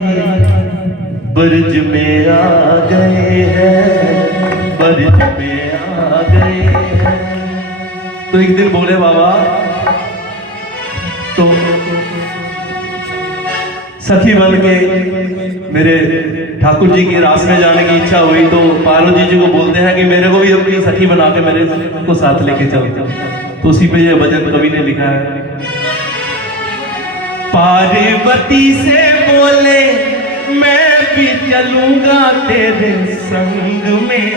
ब्रज में आ गए हैं, ब्रज में आ गए हैं। तो एक दिन बोले बाबा, तो सखी बन के मेरे ठाकुर जी की रास में जाने की इच्छा हुई, तो पार्वती जी को बोलते हैं कि मेरे को भी अपनी सखी बना के मेरे को साथ लेके चल। तो उसी पे ये भजन कवि ने लिखा है। पार्वती से बोले मैं भी चलूंगा तेरे संग में।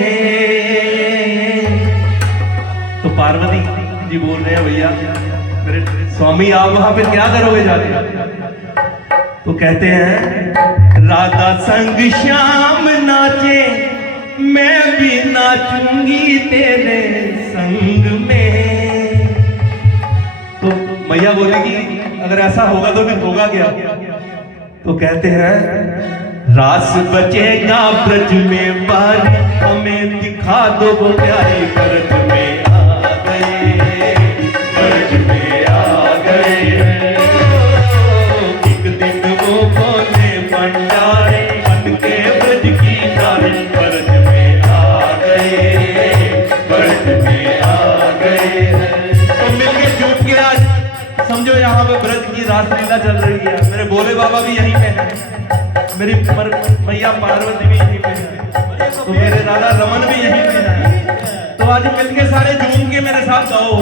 तो पार्वती जी बोल रहे हैं भैया मेरे स्वामी आप वहां पे क्या करोगे जाके? तो कहते हैं राधा संग श्याम नाचे मैं भी नाचूंगी तेरे संग में। तो मैया बोलेगी अगर ऐसा होगा तो फिर होगा क्या? तो कहते हैं रास बचेगा ब्रज में बारी, हमें दिखा दो वो प्यारे ब्रज में आ गए, ब्रज में आ गए। एक दिन वो बोले भंडारे बन के ब्रज की नारी, ब्रज में आ गए, ब्रज में आ गए। तो मिलके जुट के आज समझो यहाँ पे ब्रज की रासलीला चल रही है। मेरे भोले बाबा भी यहीं पे हैं, मेरी मैया पार्वती भी यहीं पे है, तो मेरे दादा रमन भी यहीं पे है। तो आज मिलके सारे झूम के मेरे साथ गाओ।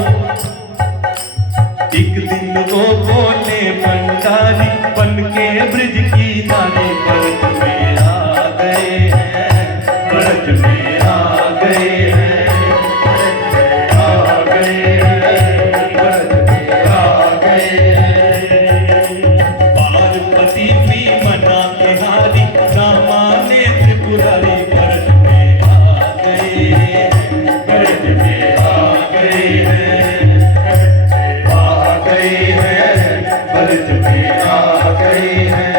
एक दिन वो बोले भंडारी बन के ब्रज की नारी, ब्रज में आ गए हैं, ब्रज में आ गए हैं, आ गए हैं, ब्रज में आ गए हैं। पार्वती भी मना के हारी, रामा ने त्रिपुरारी, ब्रज में आ गए हैं, ब्रज में आ गए हैं, आ गए हैं, ब्रज में आ गए हैं।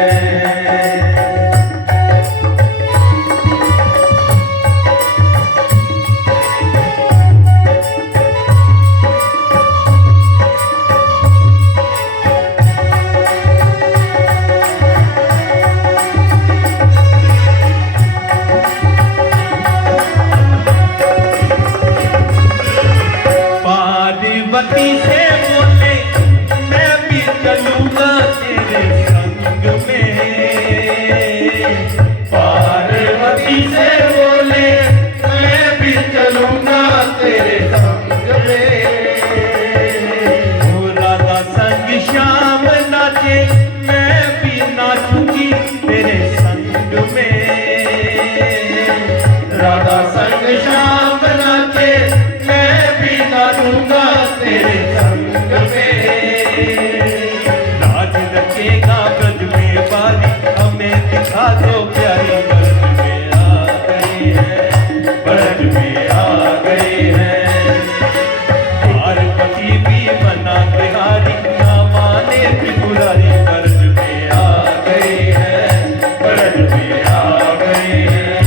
पार्वती से बोले मैं भी चलूंगा तेरे संग में। पार्वती से बोले मैं भी चलूंगा तेरे संग में। ओ राधा संग श्याम नाचे मैं भी नाचूंगी तेरे संग में। राधा संग श्याम नाचे मैं भी नाचूंगा तेरे संग में। राज रखेगा ब्रज में बारी, हमें दिखा दो प्यारी, ब्रज में आ गए हैं, ब्रज में आ गए हैं। पार्वती भी मना के हारी, ना माने त्रिपुरारी, ब्रज में आ गए हैं, ब्रज में आ गए हैं।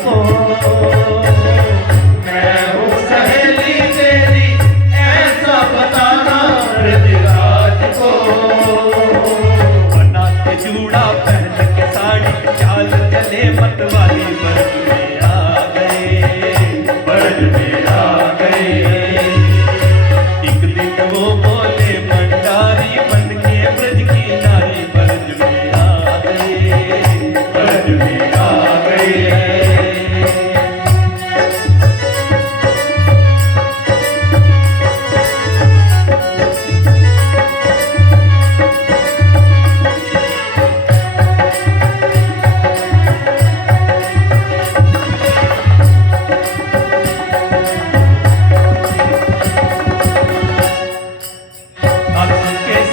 को, मैं हूँ सहेली तेरी ऐसा बताना ब्रजराज को। बना के जूड़ा पहन के साड़ी चाल चले मतवाली ब्रज में आ गए, ब्रज में आ गए। एक दिन वो बोले भंडारी बन के ब्रज की नारी ब्रज में आ गए, ब्रज में आ गए।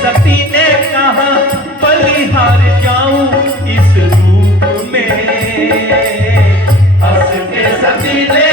सती ने कहा बलिहार जाऊं इस रूप में, हंस के सती ने